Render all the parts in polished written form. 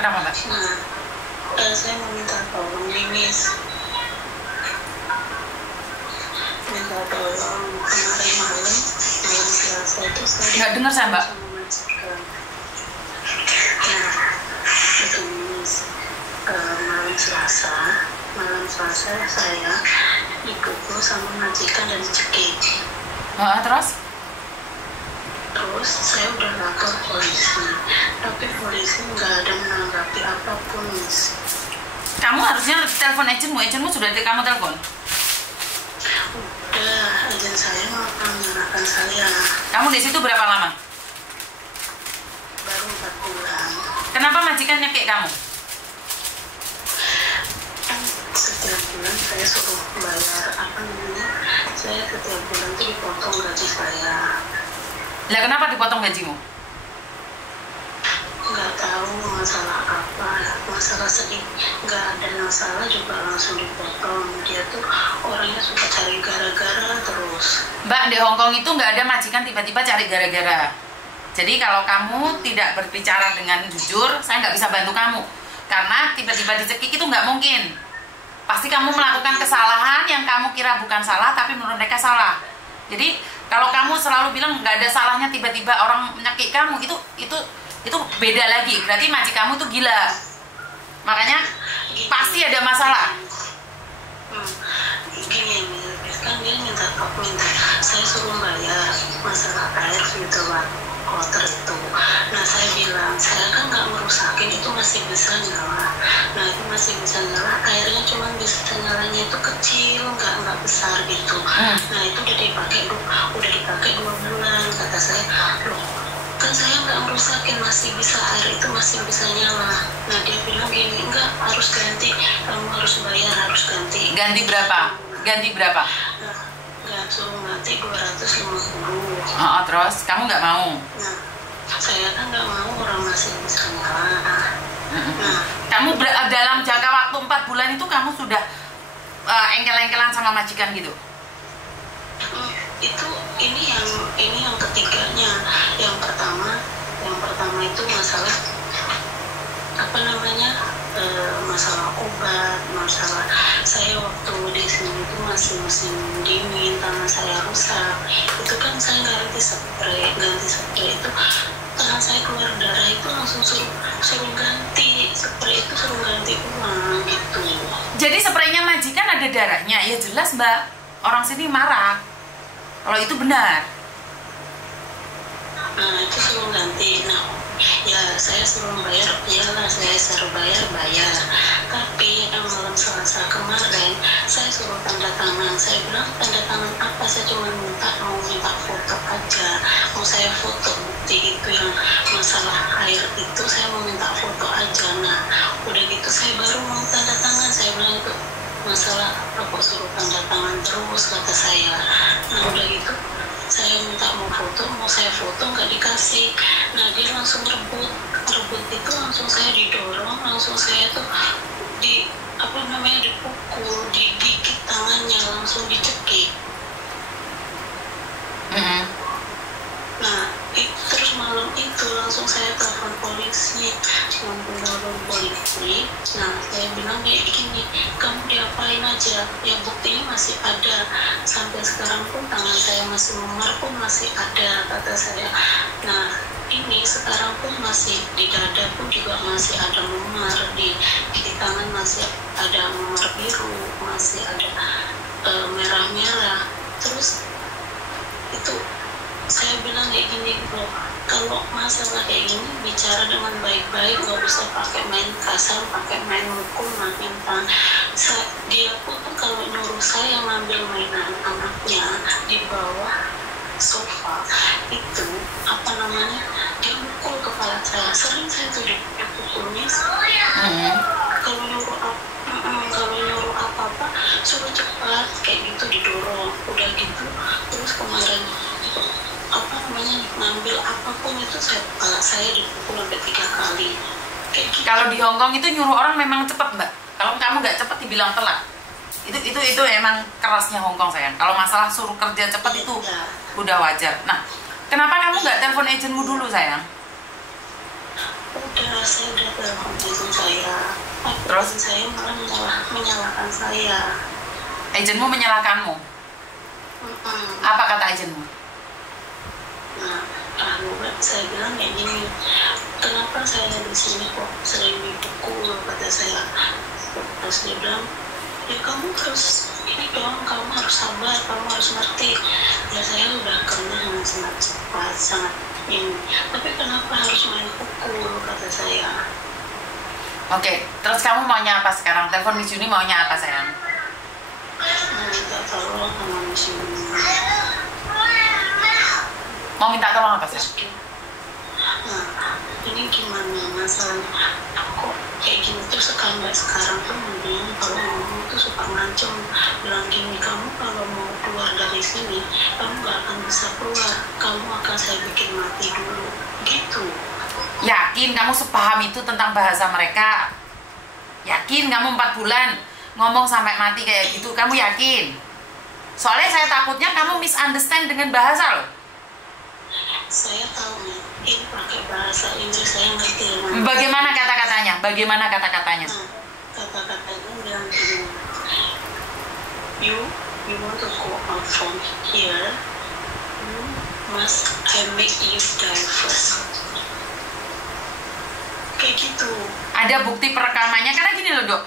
Kenapa Mbak? Nah, saya mau minta tolong nih Miss. Minta tolong kemarin malam Selasa itu saya Nggak dengar saya Mbak. sama majikan. Nah, begini Miss, malam Selasa saya dipukul sama majikan dan dicekik. Terus? Terus saya udah lapor polisi, tapi polisi nggak ada menanggapi apapun Miss. Kamu harusnya telepon agenmu sudah kamu telepon? Udah, agen saya mau menyalahkan saya. Kamu di situ berapa lama? Baru 4 bulan. Kenapa majikan nyekik kamu? Kan setiap bulan saya suruh bayar saya setiap bulan tuh dipotong gaji saya. Lah kenapa dipotong gajimu? Nggak tahu masalah apa, masalah sedih, nggak ada masalah juga langsung dipotong. Dia tuh orangnya suka cari gara-gara terus. Mbak, di Hongkong itu nggak ada majikan tiba-tiba cari gara-gara. Jadi kalau kamu tidak berbicara dengan jujur, saya nggak bisa bantu kamu. Karena tiba-tiba dicekik itu nggak mungkin. Pasti kamu melakukan kesalahan yang kamu kira bukan salah, tapi menurut mereka salah. Jadi kalau kamu selalu bilang nggak ada salahnya, tiba-tiba orang menyekik kamu, itu beda lagi. Berarti majikanmu tuh gila. Makanya pasti ada masalah. Gini, kan dia minta saya suruh bayar masalah air filter water itu. Nah saya bilang saya kan nggak merusakin, itu masih bisa nyala. Nah itu masih bisa nyala, airnya cuma bisa nyalanya itu kecil, nggak besar gitu. Nah itu udah dipakai 2 bulan. Kata saya, loh kan saya nggak merusakin, masih bisa, air itu masih bisa nyala. Nah dia bilang gini, enggak, harus ganti, kamu harus bayar, harus ganti. Ganti berapa? Nah, nggak, suruh ganti 250. Terus kamu nggak mau? Nah saya kan nggak mau, orang masih bisa nyala. Nah Kamu dalam jangka waktu 4 bulan itu kamu sudah engkel-engkelan sama majikan gitu? Ini yang ketiganya. Yang pertama itu masalah masalah obat, masalah saya waktu di sini itu masih musim dingin, tangan saya rusak. Itu kan saya ganti spray itu tangan saya keluar darah, itu langsung suruh ganti spray itu, suruh ganti ulang gitu. Jadi spraynya majikan ada darahnya? Ya jelas Mbak, orang sini marah kalau itu benar. Nah itu suruh ganti. Nah ya saya suruh bayar, iyalah saya suruh bayar. Tapi malam Selasa kemarin saya suruh tanda tangan. Saya bilang tanda tangan apa, saya cuma mau minta foto aja, mau saya foto bukti itu yang masalah air itu, saya mau minta foto aja. Nah udah gitu saya baru mau tanda tangan. Saya bilang itu masalah apa kok suruh tanda tangan terus, kata saya. Nah udah gitu saya minta mau saya foto, nggak dikasih. Nah dia langsung rebut itu, langsung saya didorong, langsung saya tuh dipukul, digigit tangannya, langsung dicekik. Nah terus malam itu langsung saya telepon polisi. Nah saya bilang kayak gini, kamu diapain aja, ya buktinya masih ada, sampai sekarang pun tangan saya masih memar pun masih ada, kata saya. Nah ini sekarang pun masih di dada pun juga masih ada memar, di tangan masih ada memar biru, masih ada merah-merah. Terus itu saya bilang kayak gini, loh kalau masalah kayak gini bicara dengan baik-baik, nggak usah pakai main kasar, pakai main mukul, main tangan. Dia pun kalau nyuruh saya ngambil mainan anaknya di bawah sofa itu dia mukul kepala saya. Sering saya tuh dipukulnya. Kalau nyuruh apa-apa suruh cepat kayak gitu, didorong. Udah gitu terus kemarin ngambil apapun itu kepala saya dipukul sampai 3 kali kayak gitu. Kalau di Hongkong itu nyuruh orang memang cepat Mbak. Kalau kamu nggak cepat dibilang telat. Itu emang kerasnya Hongkong sayang. Kalau masalah suruh kerja cepat itu udah wajar. Nah kenapa kamu nggak telepon agenmu dulu sayang? Udah saya udah telepon agent saya. Terus? Agent saya malah menyalahkan saya. Agentmu menyalahkanmu? Apa kata agentmu? Nah, saya bilang kayak gini, kenapa saya di sini kok sering dipukul, kata saya. Terus dia bilang, ya kamu harus ini dong, kamu harus sabar, kamu harus ngerti. Ya saya udah kerja dengan sangat cepat, sangat ini. Tapi kenapa harus main pukul, kata saya. Oke, terus kamu maunya apa sekarang? Telepon Miss Juni maunya apa sayang? Minta tolong sama Miss Juni. Mau minta tolong apa sayang? Nah, ini gimana masalahnya? Kok kayak gini terus sekarang tuh mending kalau ngomong tuh suka ngancem, bilang gini, kamu kalau mau keluar dari sini kamu gak akan bisa keluar, kamu akan saya bikin mati dulu, gitu. Yakin kamu sepaham itu tentang bahasa mereka? Yakin kamu 4 bulan ngomong sampai mati kayak gitu? Kamu yakin? Soalnya saya takutnya kamu misunderstand dengan bahasa loh. Saya tahu nih, ini pakai bahasa Inggris, saya ngerti. Bagaimana kata-katanya? Bagaimana kata-katanya? Nah, kata-katanya bilang gini, you want to go out from here, you must I make you die first. Kayak gitu. Ada bukti perekamannya, karena gini loh dok,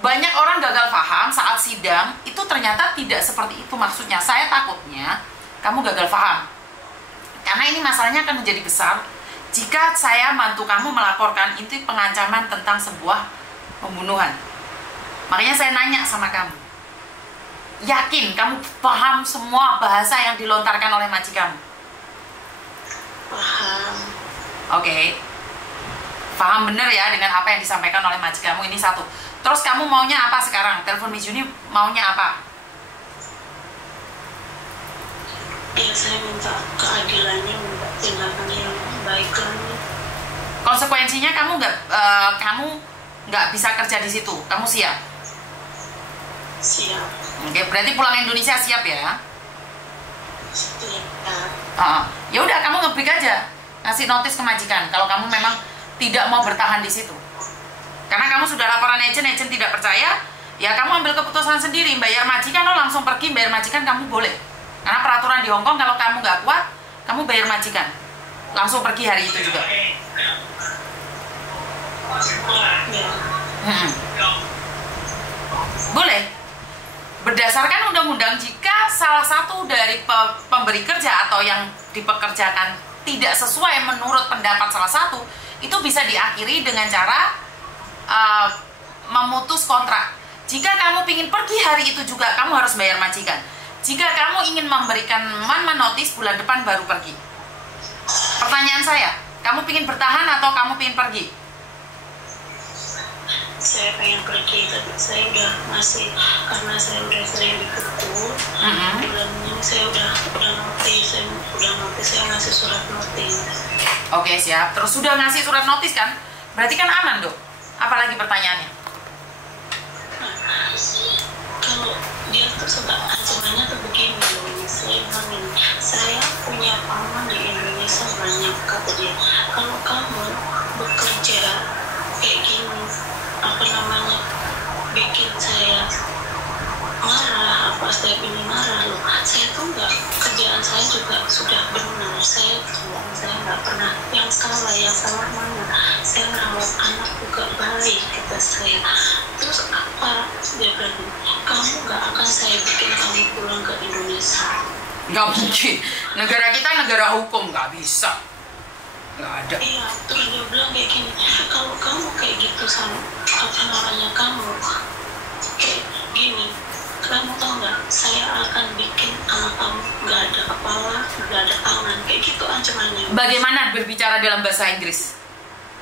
banyak orang gagal paham saat sidang itu ternyata tidak seperti itu maksudnya. Saya takutnya kamu gagal paham, karena ini masalahnya akan menjadi besar jika saya mantu kamu melaporkan itu pengancaman tentang sebuah pembunuhan. Makanya saya nanya sama kamu, yakin kamu paham semua bahasa yang dilontarkan oleh majikanmu? Paham. Oke. Paham bener ya dengan apa yang disampaikan oleh majikanmu, ini satu. Terus kamu maunya apa sekarang? Telepon Miss Juni maunya apa? Ya saya minta keadilannya, minta tindakan yang baik lagi. Konsekuensinya kamu nggak bisa kerja di situ. Kamu siap? Siap. Oke, berarti pulang Indonesia siap ya? Siap. Ya udah, kamu nge-break aja, ngasih notis ke majikan kalau kamu memang tidak mau bertahan di situ. Karena kamu sudah laporan agent tidak percaya, ya kamu ambil keputusan sendiri, bayar majikan lo langsung pergi, bayar majikan kamu boleh. Karena peraturan di Hong Kong kalau kamu nggak kuat, kamu bayar majikan, langsung pergi hari itu juga. Boleh. Berdasarkan undang-undang, jika salah satu dari pemberi kerja atau yang dipekerjakan tidak sesuai menurut pendapat salah satu, itu bisa diakhiri dengan cara memutus kontrak. Jika kamu ingin pergi hari itu juga, kamu harus bayar majikan. Jika kamu ingin memberikan notis bulan depan baru pergi. Pertanyaan saya, kamu ingin bertahan atau kamu ingin pergi? Saya pengen pergi, tapi saya udah masih, karena saya udah sering dipukul. Bulan ini saya udah notis, saya ngasih surat notis. Oke, siap. Terus sudah ngasih surat notis kan? Berarti kan aman dok. Apalagi pertanyaannya? Nah, kalau dia tuh suka ancamannya tuh begini loh, saya bilang ini, saya punya paman di Indonesia banyak, kata dia, kalau kamu bekerja kayak gini, apa namanya, bikin saya marah, apa saya ini marah loh, saya tuh nggak, kerjaan saya juga sudah benar, saya nggak pernah yang salah mana, saya merawat anak juga baik, kata saya. Terus apa, dia bilang, kamu nggak akan saya bikin kamu pulang ke Indonesia. Nggak mungkin, negara kita negara hukum, nggak bisa, nggak ada. Iya, terus dia bilang kayak gini, kalau kamu kayak gitu sama apa namanya, kamu kayak gini, kamu tau nggak, saya akan bikin anak kamu nggak ada kepala, nggak ada tangan, kayak gitu ancamannya. Bagaimana berbicara dalam bahasa Inggris?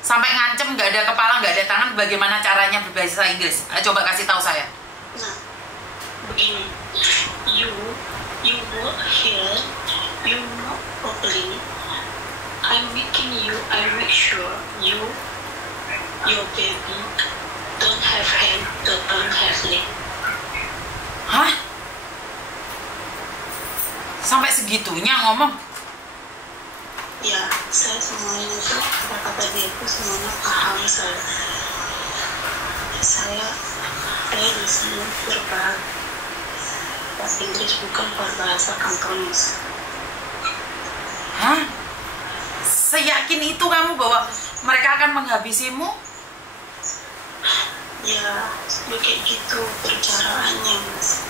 Sampai ngancem nggak ada kepala, nggak ada tangan, bagaimana caranya berbahasa Inggris? Coba kasih tahu saya. Nah, begini, you work here, you know properly, I make sure your baby don't have hand, don't have leg. Hah? Sampai segitunya ngomong? Ya, saya semua semuanya itu kata-kata dia itu semuanya paham saya di sini berbahasa Inggris bukan berbahasa Kantonis. Hah? Seyakin itu kamu bahwa mereka akan menghabisimu? Ya, begitu percaraannya, Mas.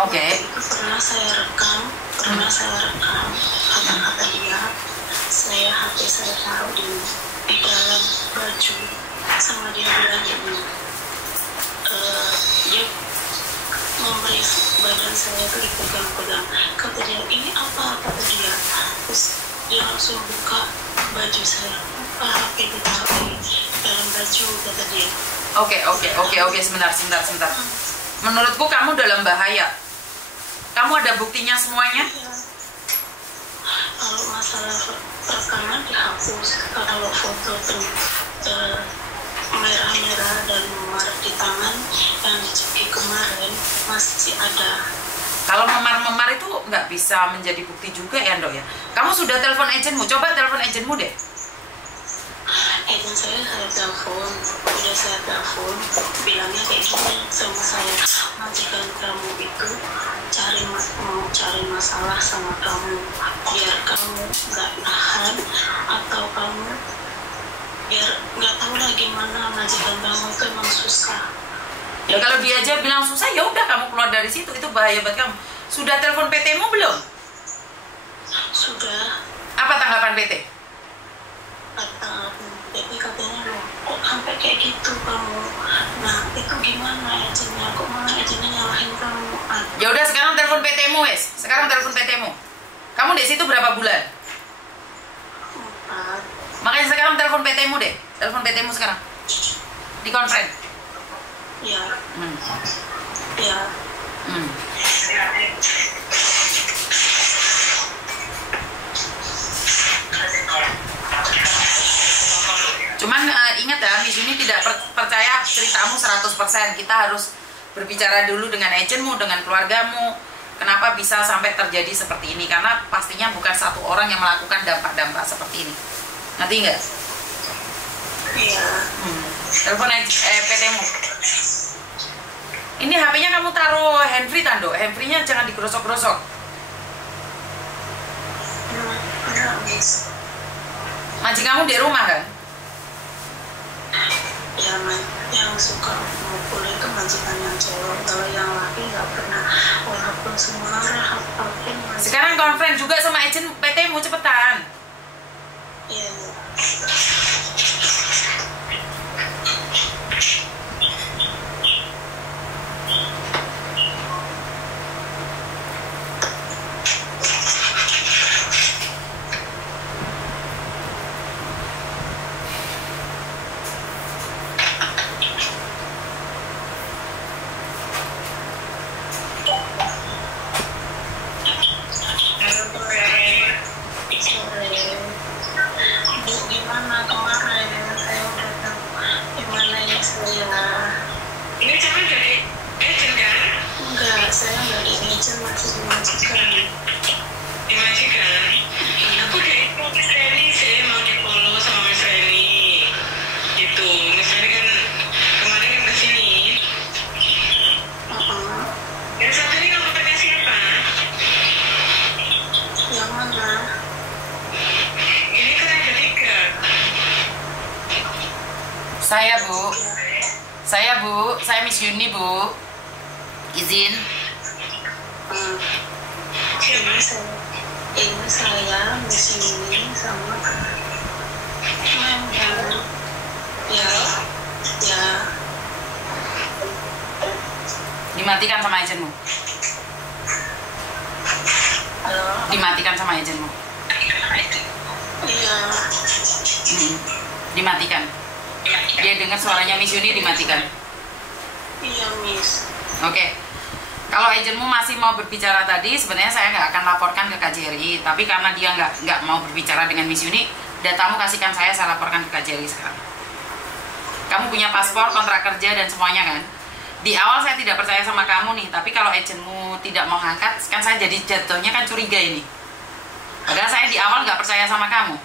Oke. Itu pernah saya rekam kata-kata dia. HP saya taruh di dalam baju, sama dia bilang ini, dia memberi badan saya itu dipegang-pegang. Kata dia, ini apa? Kata dia. Terus dia langsung buka baju saya. HP ditaruh di dalam baju, kata dia. Oke, sebentar. Menurutku kamu dalam bahaya. Kamu ada buktinya semuanya? Ya. Kalau masalah rekaman dihapus, kalau foto merah-merah dan memar di tangan yang dicekik kemarin masih ada. Kalau memar-memar itu nggak bisa menjadi bukti juga ya, Dok ya? Kamu sudah telepon agenmu? Coba telepon agenmu deh. Agen saya telepon, bilangnya kayak gini sama saya, majikan kamu itu mau cari masalah sama kamu, biar kamu nggak nahan, atau kamu biar nggak tahu lagi mana majikan kamu itu emang susah. Ya kalau dia aja bilang susah, ya udah kamu keluar dari situ, itu bahaya buat kamu. Sudah telepon PT-mu belum? Sudah. Apa tanggapan PT? Jadi katanya loh, kok sampai kayak gitu kamu? Nah itu gimana agennya? Kok malah agennya nyalahin kamu? Ya udah sekarang telepon PT-mu, wes. Sekarang telepon PT-mu. Kamu di situ berapa bulan? 4. Makanya sekarang telepon PT-mu deh. Telepon PT-mu sekarang. Di konferen. Ya. Ya. Cuman ingat ya, Miss Yuni tidak percaya ceritamu 100%. Kita harus berbicara dulu dengan agenmu, dengan keluargamu. Kenapa bisa sampai terjadi seperti ini? Karena pastinya bukan satu orang yang melakukan dampak-dampak seperti ini. Ngerti nggak? Iya. Telepon PT-mu. Ini HP-nya kamu taruh handfree, Tando. Handfree-nya jangan digerosok-gerosok. Enggak, Miss. Majikanmu di rumah kan? Ya, yang suka mukul itu majikan yang cewek. Kalau yang laki nggak pernah, walaupun semarah apapun. Sekarang konferen juga sama agent PT-mu, cepetan. Iya. Saya Miss Yuni, Bu. Izin. Ini saya Miss Yuni sama ya. Dimatikan sama agenmu. Halo. Dimatikan sama agenmu. Iya. Dimatikan. Dia dengar suaranya Miss Yuni, dimatikan. Iya, Miss. Oke. Kalau agenmu masih mau berbicara tadi, sebenarnya saya nggak akan laporkan ke KJRI. Tapi karena dia nggak mau berbicara dengan Miss Yuni, datamu kasihkan saya laporkan ke KJRI sekarang. Kamu punya paspor, kontrak kerja, dan semuanya kan? Di awal saya tidak percaya sama kamu nih, tapi kalau agenmu tidak mau ngangkat, kan saya jadi jatuhnya kan curiga ini. Padahal saya di awal nggak percaya sama kamu.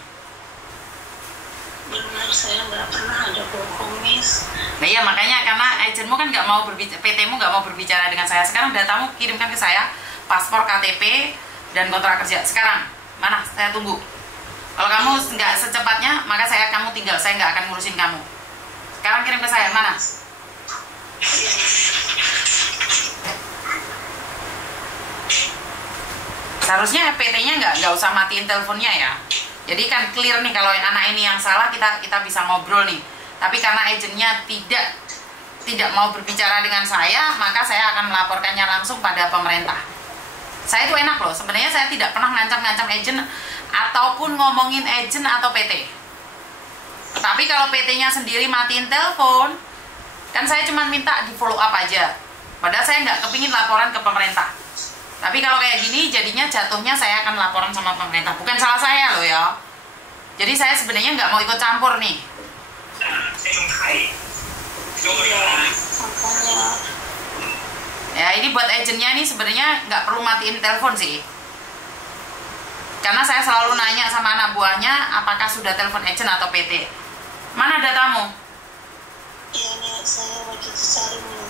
benar, saya nggak pernah ada bohong, Miss. Nah iya, makanya karena agenmu kan nggak mau berbicara, PT-mu nggak mau berbicara dengan saya. Sekarang datamu kirimkan ke saya, paspor, KTP, dan kontrak kerja. Sekarang, mana? Saya tunggu. Kalau kamu nggak secepatnya, maka kamu tinggal. Saya nggak akan ngurusin kamu. Sekarang kirim ke saya, mana? Seharusnya PT-nya nggak usah matiin teleponnya ya. Jadi kan clear nih, kalau yang anak ini yang salah, kita bisa ngobrol nih. Tapi karena agennya tidak mau berbicara dengan saya, maka saya akan melaporkannya langsung pada pemerintah. Saya itu enak loh, sebenarnya saya tidak pernah ngancam-ngancam agen ataupun ngomongin agen atau PT. Tapi kalau PT-nya sendiri matiin telepon, kan saya cuma minta di follow up aja. Padahal saya nggak kepingin laporan ke pemerintah. Tapi kalau kayak gini, jadinya jatuhnya saya akan laporan sama pemerintah. Bukan salah saya loh ya. Jadi saya sebenarnya nggak mau ikut campur nih. Ya ini buat agennya nih sebenarnya nggak perlu matiin telepon sih. Karena saya selalu nanya sama anak buahnya, apakah sudah telepon agen atau PT. Mana datamu? Iya nih, saya lagi dicari nih.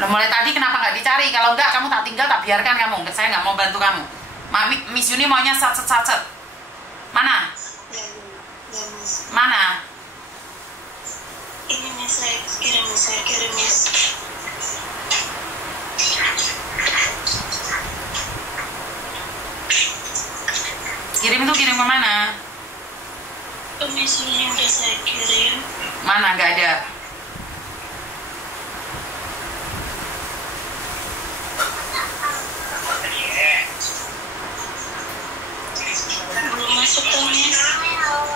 Nah, mulai tadi kenapa nggak dicari? Kalau enggak, kamu tak tinggal, tak biarkan kamu. Saya nggak mau bantu kamu. Miss Yuni maunya sat-sat. Mana? Ya, Miss. Mana? Ini Miss, saya kirim Miss. Kirim itu kirim ke mana? Miss, ini udah saya kirim. Mana? Nggak ada. Belum masuk tuh, Miss.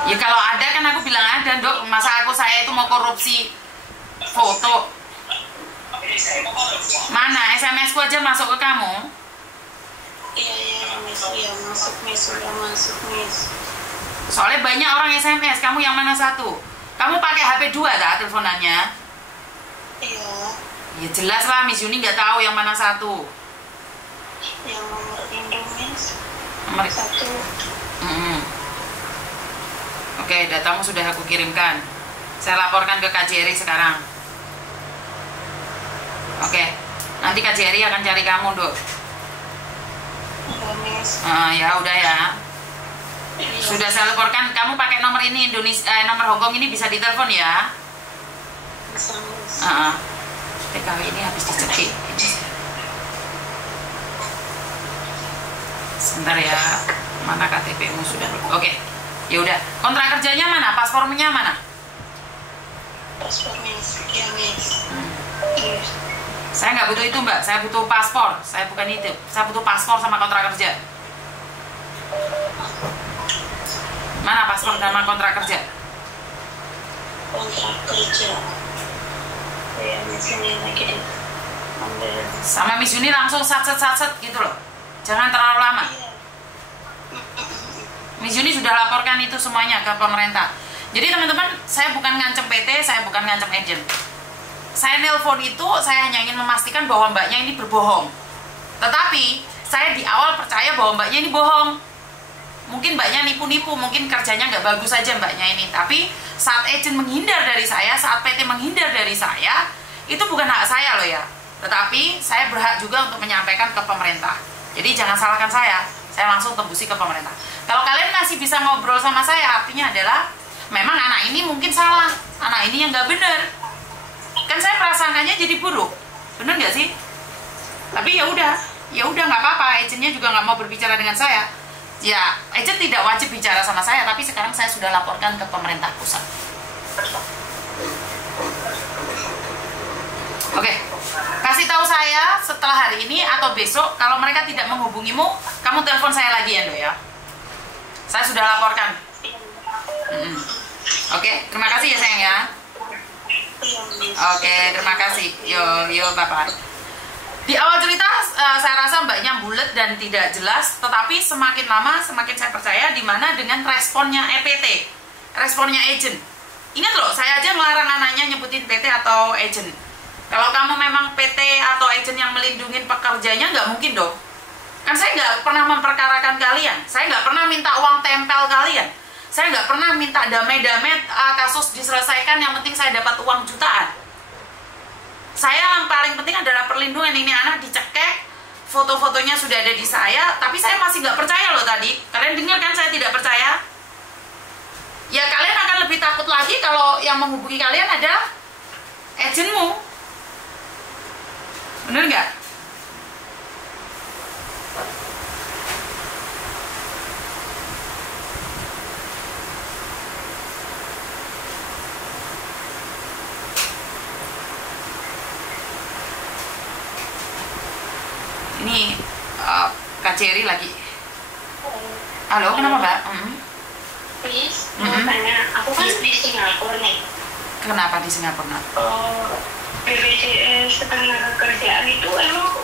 Ya kalau ada kan aku bilang ada, Dok. Masa saya itu mau korupsi foto? Mana? SMS ku aja masuk ke kamu? Iya, Miss. Iya, masuk, Miss. Sudah masuk, Miss. Soalnya banyak orang SMS. Kamu yang mana satu? Kamu pakai HP 2 tak teleponannya? Iya. Ya jelas lah, Miss Yuni nggak tahu yang mana satu. Yang nomor Indo, Miss. Nomor 1. Oke, datamu sudah aku kirimkan. Saya laporkan ke KJRI sekarang. Oke, nanti KJRI akan cari kamu, Dok. Iya, Miss. Ya udah ya. Iya. Sudah saya laporkan. Kamu pakai nomor ini nomor Hongkong ini bisa ditelepon ya. Bisa, Miss. TKW ini habis dicekik. Sebentar ya. Mana KTP-mu sudah? Oke. Ya udah. Kontrak kerjanya mana? Paspornya mana? Paspor, Miss. Iya, Miss. Iya. Saya nggak butuh itu, Mbak. Saya butuh paspor. Saya bukan itu. Saya butuh paspor sama kontrak kerja. Mana paspor sama kontrak kerja? Kontrak kerja. Iya, Miss, ini lagi diambil. Sama Miss Yuni langsung sat gitu loh. Jangan terlalu lama. Iya. Miss Yuni sudah laporkan itu semuanya ke pemerintah. Jadi teman-teman, saya bukan ngancem PT, saya bukan ngancem agent. Saya nelpon itu, saya hanya ingin memastikan bahwa mbaknya ini berbohong. Tetapi, saya di awal percaya bahwa mbaknya ini bohong. Mungkin mbaknya nipu-nipu, mungkin kerjanya nggak bagus saja mbaknya ini. Tapi saat agent menghindar dari saya, saat PT menghindar dari saya, itu bukan hak saya loh ya. Tetapi saya berhak juga untuk menyampaikan ke pemerintah. Jadi jangan salahkan saya langsung tembusi ke pemerintah. Kalau kalian masih bisa ngobrol sama saya, artinya adalah memang anak ini mungkin salah, anak ini yang nggak benar. Kan saya prasangkanya jadi buruk, bener nggak sih? Tapi ya udah nggak apa-apa. Agentnya juga nggak mau berbicara dengan saya. Ya, agent tidak wajib bicara sama saya, tapi sekarang saya sudah laporkan ke pemerintah pusat. Oke, kasih tahu saya setelah hari ini atau besok. Kalau mereka tidak menghubungimu, kamu telepon saya lagi ya, Dok ya. Saya sudah laporkan. Oke, terima kasih ya sayang ya. Oke, terima kasih. Yo, bye-bye. Di awal cerita saya rasa mbaknya bulat dan tidak jelas, tetapi semakin lama semakin saya percaya, dimana dengan responnya EPT, responnya agent. Ingat loh, saya aja melarang anaknya nyebutin PT atau agent. Kalau kamu memang PT atau agent yang melindungi pekerjanya, nggak mungkin dong. Kan saya nggak pernah memperkarakan kalian, saya nggak pernah minta uang tempel kalian. Saya nggak pernah minta damai-damai kasus diselesaikan, yang penting saya dapat uang jutaan. Saya yang paling penting adalah perlindungan. Ini anak dicekek, foto-fotonya sudah ada di saya, tapi saya masih nggak percaya loh tadi. Kalian dengar kan saya tidak percaya? Ya kalian akan lebih takut lagi kalau yang menghubungi kalian ada agentmu. Bener nggak? Ini Kak Cherry lagi. Halo, kenapa Mbak? Please, mau tanya, aku kan di Singapura nih. Kenapa di Singapura? BPJS tenaga kerjaan itu emang